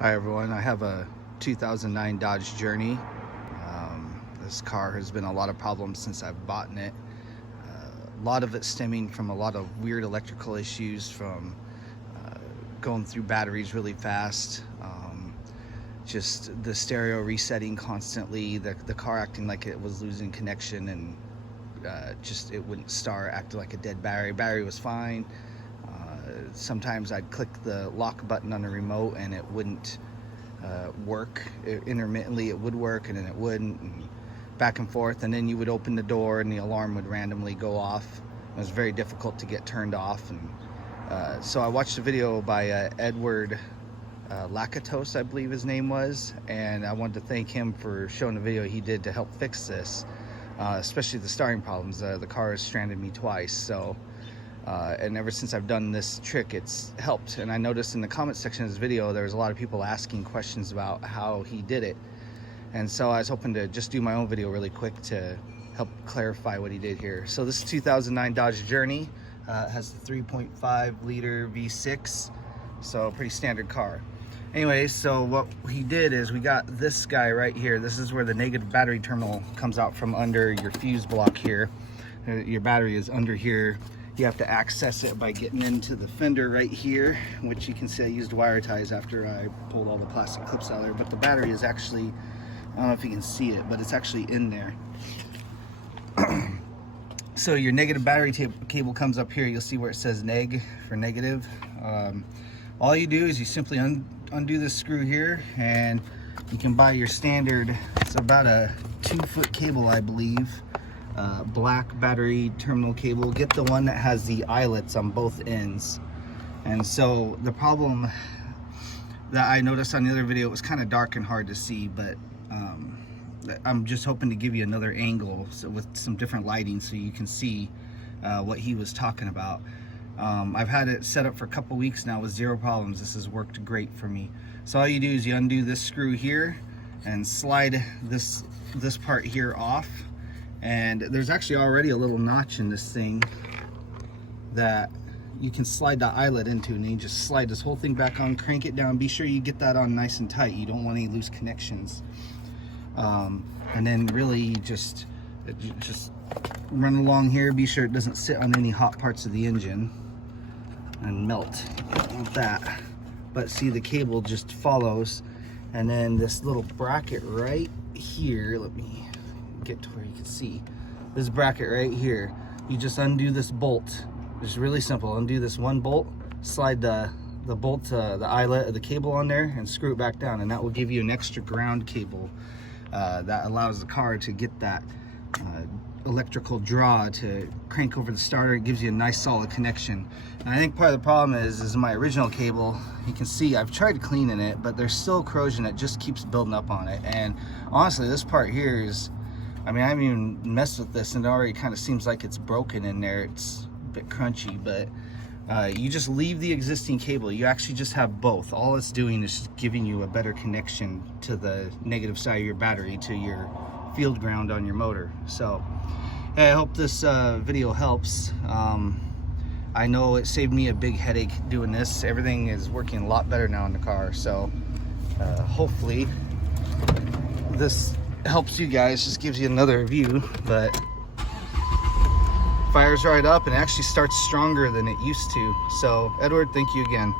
Hi everyone, I have a 2009 Dodge Journey. This car has been a lot of problems since I've bought it. A lot of it stemming from a lot of weird electrical issues, from going through batteries really fast, just the stereo resetting constantly, the car acting like it was losing connection, and just it wouldn't start, acted like a dead battery was fine. Sometimes I'd click the lock button on the remote and it wouldn't work. Intermittently it would work and then it wouldn't, and back and forth, and then you would open the door and the alarm would randomly go off. It was very difficult to get turned off. And so I watched a video by Edward Lakatos, I believe his name was, and I wanted to thank him for showing the video he did to help fix this, especially the starting problems. The car has stranded me twice, so and ever since I've done this trick, it's helped. And I noticed in the comment section of this video there was a lot of people asking questions about how he did it, and so I was hoping to just do my own video really quick to help clarify what he did here. So this 2009 Dodge Journey has the 3.5 liter V6, so a pretty standard car. Anyway, so what he did is we got this guy right here. This is where the negative battery terminal comes out from under your fuse block here. Your battery is under here. You have to access it by getting into the fender right here, which you can see I used wire ties after I pulled all the plastic clips out of there. But the battery is actually, I don't know if you can see it, but it's actually in there. So your negative battery cable comes up here. You'll see where it says neg for negative. All you do is you simply undo this screw here, and you can buy your standard, it's about a 2-foot cable, I believe. Black battery terminal cable. Get the one that has the eyelets on both ends. And so the problem that I noticed on the other video, it was kind of dark and hard to see, but I'm just hoping to give you another angle with some different lighting so you can see what he was talking about. I've had it set up for a couple weeks now with zero problems. This has worked great for me. So all you do is you undo this screw here and slide this part here off. And there's actually already a little notch in this thing that you can slide the eyelet into, and then you just slide this whole thing back on, crank it down. Be sure you get that on nice and tight. You don't want any loose connections. And then really just run along here. Be sure it doesn't sit on any hot parts of the engine and melt. You don't want that. But see, the cable just follows, and then this little bracket right here, let me get to where you can see this bracket right here. You just undo this bolt. It's really simple. Undo this one bolt, slide the bolt, the eyelet of the cable on there, and screw it back down, and that will give you an extra ground cable that allows the car to get that electrical draw to crank over the starter. It gives you a nice solid connection. And I think part of the problem is my original cable, you can see I've tried cleaning it, but there's still corrosion that just keeps building up on it. And honestly, this part here is, I mean, I haven't even messed with this, and it already kind of seems like it's broken in there. It's a bit crunchy, but you just leave the existing cable. You actually just have both. All it's doing is just giving you a better connection to the negative side of your battery, to your field ground on your motor. So hey, I hope this video helps. I know it saved me a big headache doing this. Everything is working a lot better now in the car, so hopefully this helps you guys, just gives you another view. But fires right up and actually starts stronger than it used to. So Edward, thank you again.